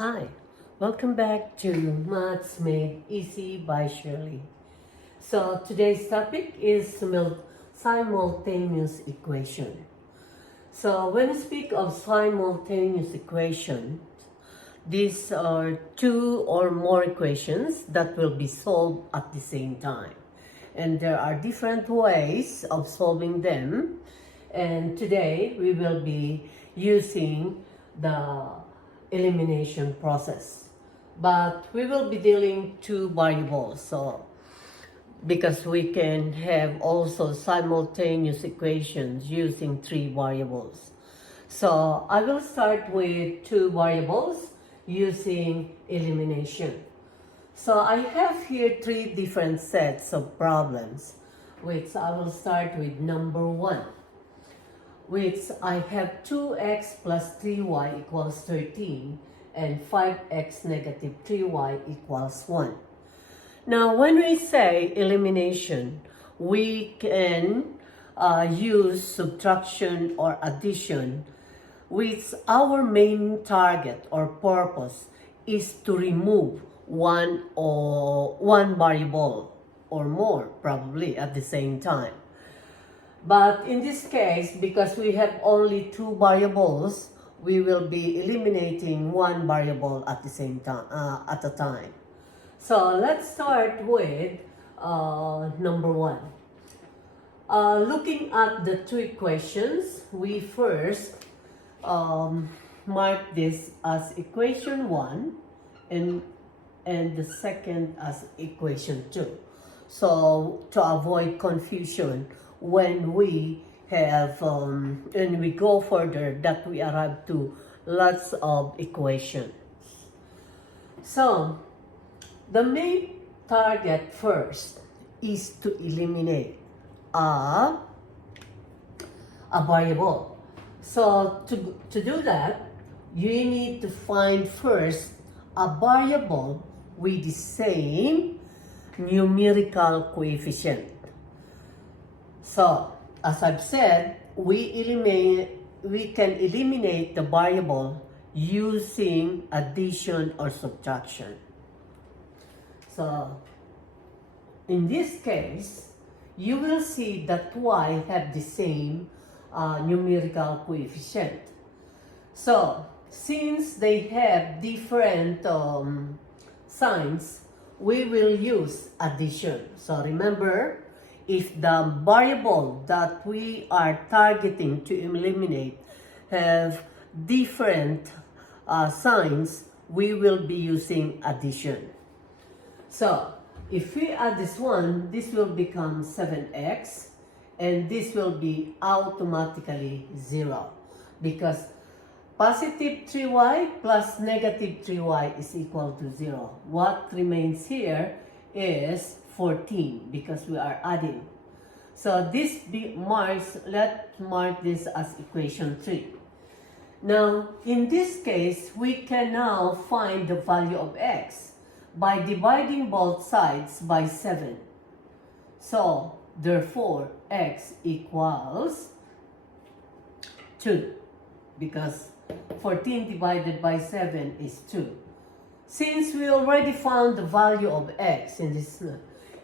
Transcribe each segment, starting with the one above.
Hi, welcome back to Maths Made Easy by Shirley. So today's topic is simultaneous equation. So when we speak of simultaneous equation, these are two or more equations that will be solved at the same time. And there are different ways of solving them. And today we will be using the elimination process. But we will be dealing two variables, so because we can have also simultaneous equations using three variables. So I will start with two variables using elimination. So I have here three different sets of problems, which I will start with number 1, which I have 2x plus 3y equals 13 and 5x negative 3y equals 1. Now, when we say elimination, we can use subtraction or addition, which our main target or purpose is to remove one variable or more, probably at the same time. But in this case, because we have only two variables, we will be eliminating one variable at the same time, at a time. So let's start with number 1. Looking at the two equations, we first mark this as equation 1 and the second as equation 2. So to avoid confusion, when we have when we go further, that we arrive to lots of equations. So the main target first is to eliminate a variable. So to do that, you need to find first a variable with the same numerical coefficient. So, as I've said, we can eliminate the variable using addition or subtraction. So, in this case, you will see that y have the same numerical coefficient. So, since they have different signs, we will use addition. So, remember, if the variable that we are targeting to eliminate have different signs, we will be using addition. So, if we add this one, this will become 7x, and this will be automatically 0, because positive 3y plus negative 3y is equal to 0. What remains here is 14 because we are adding. So this let's mark this as equation 3. Now, in this case, we can now find the value of x by dividing both sides by 7. So, therefore, x equals 2 because 14 divided by 7 is 2. Since we already found the value of x in this,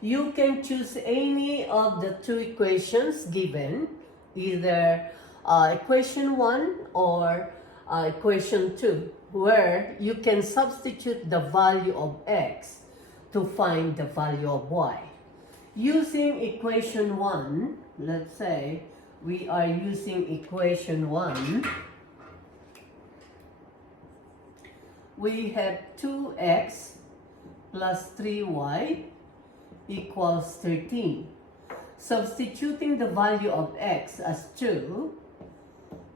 you can choose any of the two equations given, either equation 1 or equation 2, where you can substitute the value of x to find the value of y. Using equation 1, let's say we are using equation 1, we have 2x plus 3y equals 13. Substituting the value of x as 2,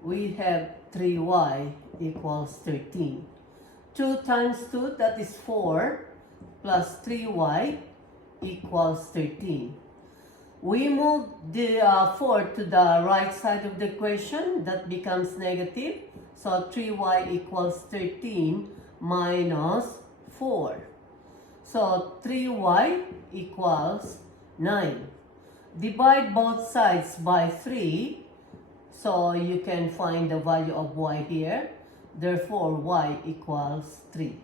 we have 3y equals 13. 2 times 2, that is 4, plus 3y equals 13. We move the 4 to the right side of the equation, that becomes negative. So 3y equals 13 minus 4. So 3y equals 9. Divide both sides by 3, so you can find the value of y here. Therefore, y equals 3.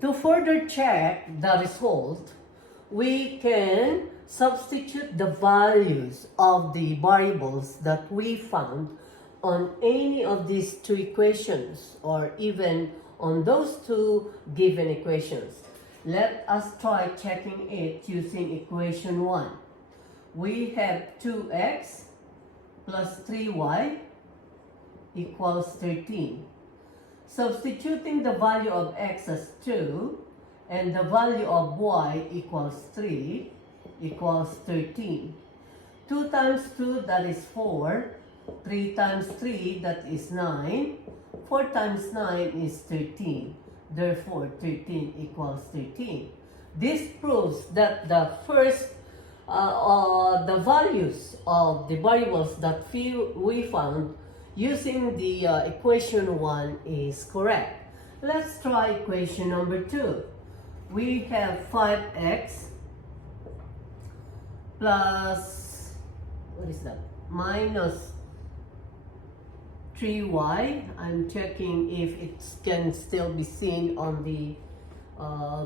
To further check the result, we can substitute the values of the variables that we found on any of these two equations, or even on those two given equations. Let us try checking it using equation 1. We have 2x plus 3y equals 13. Substituting the value of x as 2 and the value of y equals 3 equals 13. 2 times 2, that is 4. 3 times 3, that is 9. 4 times 9 is 13. Therefore, 13 equals 13. This proves that the first, the values of the variables that we found using the equation 1 is correct. Let's try equation number 2. We have 5x plus, what is that? Minus 3y. I'm checking if it can still be seen on the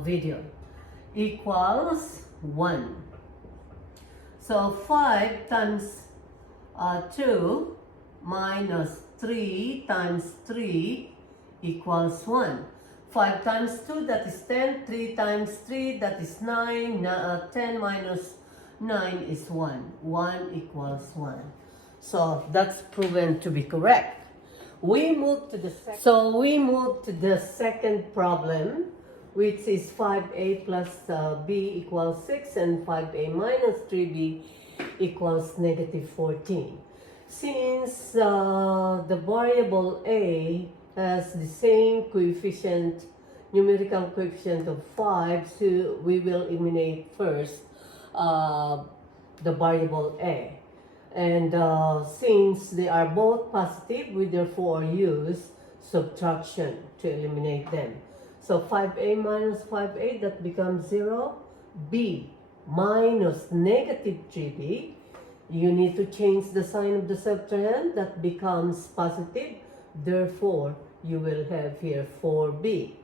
video. Equals 1. So 5 times 2 minus 3 times 3 equals 1. 5 times 2, that is 10. 3 times 3, that is 9. 10 minus 9 is 1. 1 equals 1. So that's proven to be correct. We move to the second problem, which is 5a plus b equals 6 and 5a minus 3b equals negative 14. Since the variable a has the same coefficient, numerical coefficient of 5, so we will eliminate first the variable a. And since they are both positive, we therefore use subtraction to eliminate them. So 5a minus 5a, that becomes 0. b minus negative 3b, you need to change the sign of the subtrahend, that becomes positive. Therefore, you will have here 4b.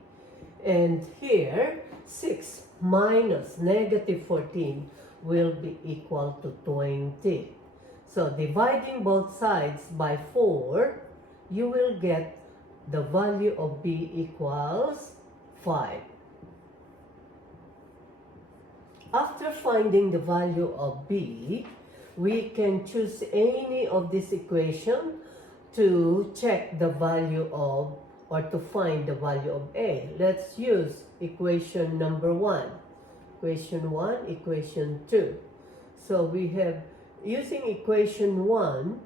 And here, 6 minus negative 14 will be equal to 20. So dividing both sides by 4, you will get the value of b equals 5. After finding the value of b, we can choose any of this equation to check the value of, or to find the value of a. Let's use equation number 1. Equation 1, equation 2. So we have, using equation 1,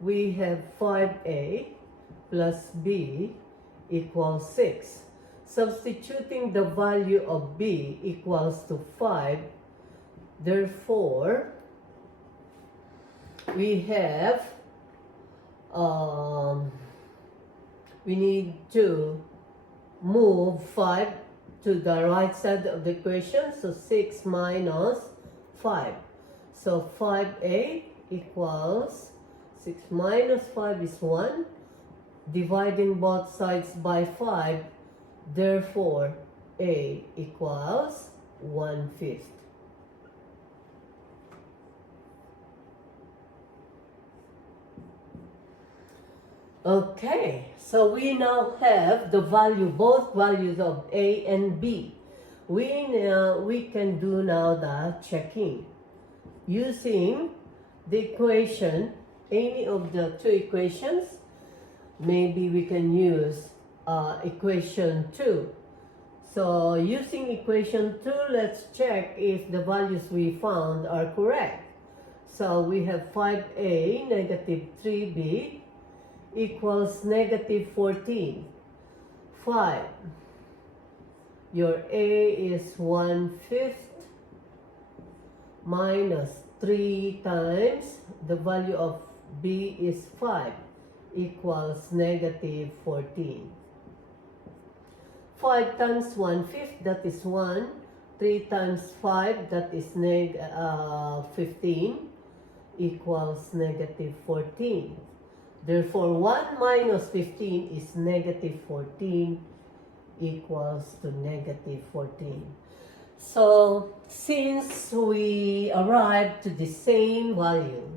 we have 5a plus b equals 6. Substituting the value of b equals to 5, therefore, we have, we need to move 5 to the right side of the equation, so 6 minus 5. So 5a equals 6 minus 5 is 1. Dividing both sides by 5, therefore a equals 1/5. Okay, so we now have the value, both values of a and b. We can do now the checking. Using the equation, any of the two equations, maybe we can use equation 2. So using equation 2, let's check if the values we found are correct. So we have 5a negative 3b equals negative 14. 5. Your a is 1/5 minus 3 times the value of b is 5 equals negative 14. 5 times 1/5, that is 1. 3 times 5, that is 15 equals negative 14. Therefore, 1 minus 15 is negative 14 equals to negative 14. So, since we arrived to the same value,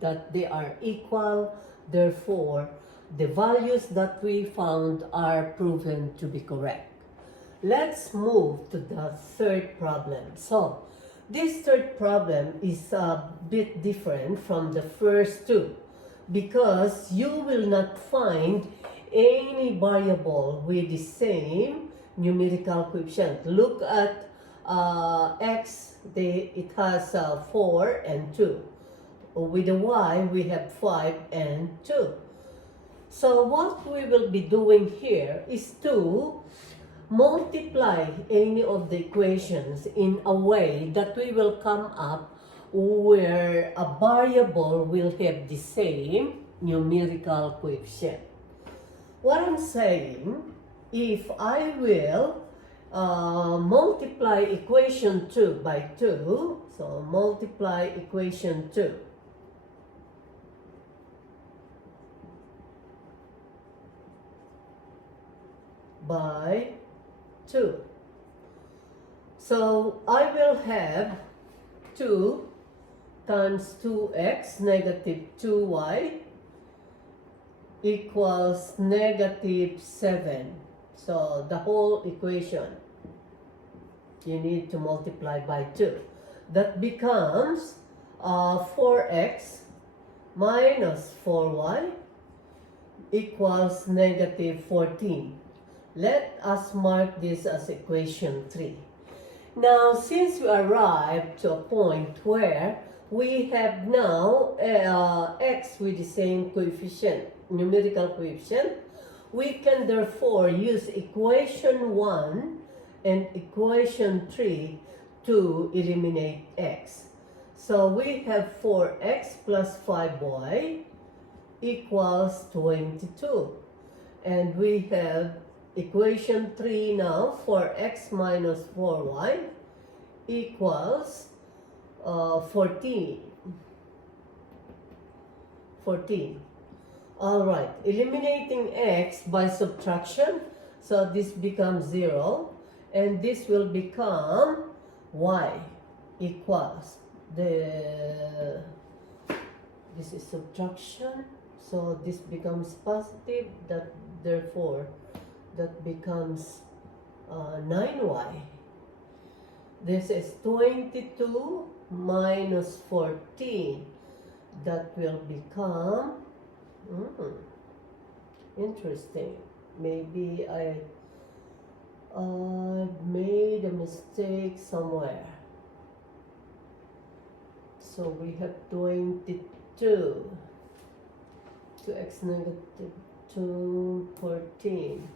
that they are equal, therefore, the values that we found are proven to be correct. Let's move to the third problem. So, this third problem is a bit different from the first two because you will not find any variable with the same numerical coefficient. Look at x, it has 4 and 2. With the y, we have 5 and 2. So what we will be doing here is to multiply any of the equations in a way that we will come up where a variable will have the same numerical coefficient. What I'm saying, if I will multiply equation 2 by 2, so multiply equation 2 by 2. So I will have 2 times 2x negative 2y equals negative 7. So the whole equation you need to multiply by 2. That becomes 4x minus 4y equals negative 14. Let us mark this as equation 3. Now, since we arrived to a point where we have now x with the same coefficient, numerical coefficient, we can therefore use equation 1 and equation 3 to eliminate x. So we have 4x plus 5y equals 22. And we have equation 3 now, 4x minus 4y equals 14. Alright, eliminating x by subtraction, so this becomes 0, and this will become y equals, this is subtraction, so this becomes positive, that therefore that becomes 9y. This is 22 minus 14. That will become, interesting. Maybe I made a mistake somewhere. So we have 22. 2x negative 2, 14.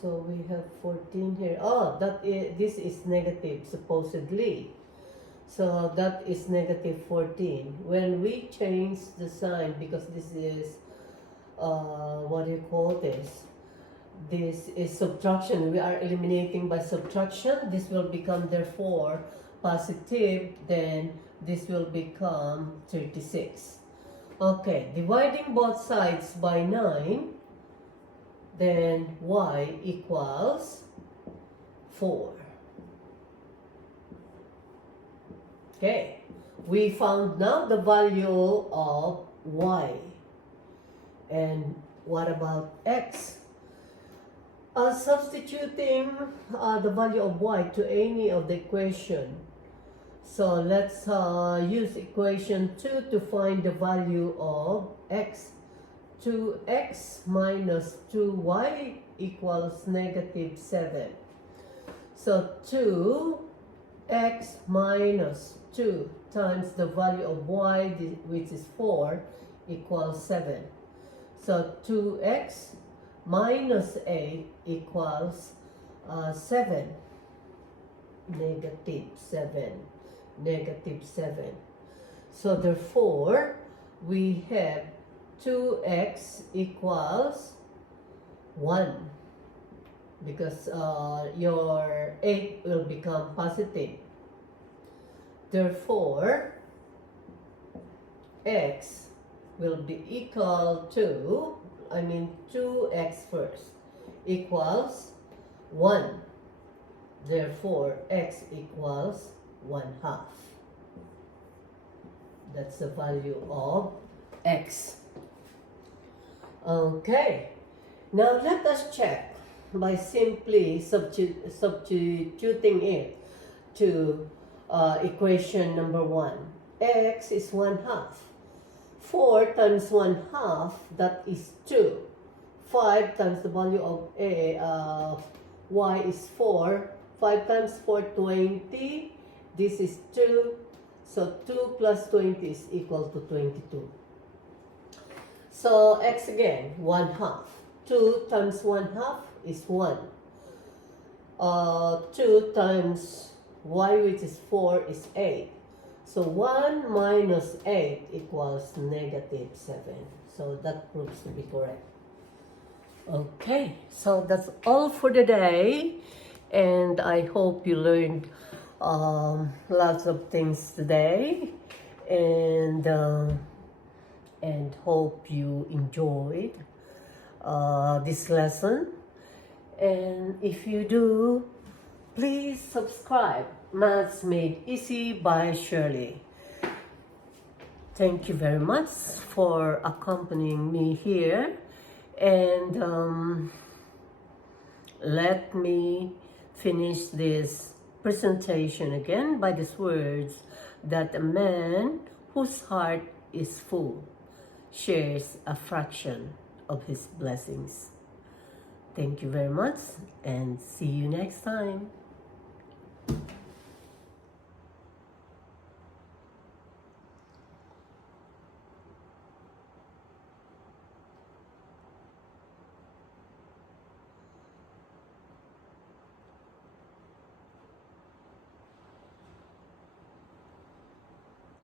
So we have 14 here. Oh, this is negative supposedly. So that is negative 14. When we change the sign, because this is, what do you call this? This is subtraction. We are eliminating by subtraction. This will become therefore positive. Then this will become 36. Okay, dividing both sides by 9. Then y equals 4. Okay, we found now the value of y. And what about x? Substituting the value of y to any of the equation. So let's use equation 2 to find the value of x. 2x minus 2y equals negative 7. So 2x minus 2 times the value of y, which is 4, equals 7. So 2x minus 8 equals 7. Negative 7. Negative 7. So therefore, we have 2x equals 1 because your 8 will become positive. Therefore, x will be equal to, 2x first, equals 1. Therefore, x equals 1/2. That's the value of x. Okay. Now let us check by simply substituting it to equation number 1. X is 1/2. 4 times 1/2, that is 2. 5 times the value of y is 4. 5 times 4, 20. This is 2. So 2 plus 20 is equal to 22. So x again, 1/2. 2 times 1/2 is 1. 2 times y, which is 4, is 8. So 1 minus 8 equals -7. So that proves to be correct. Okay, so that's all for the day. And I hope you learned lots of things today. And hope you enjoyed this lesson. And if you do, please subscribe. Maths Made Easy by Shirley. Thank you very much for accompanying me here. And let me finish this presentation again by these words, that a man whose heart is full shares a fraction of his blessings. Thank you very much, and see you next time.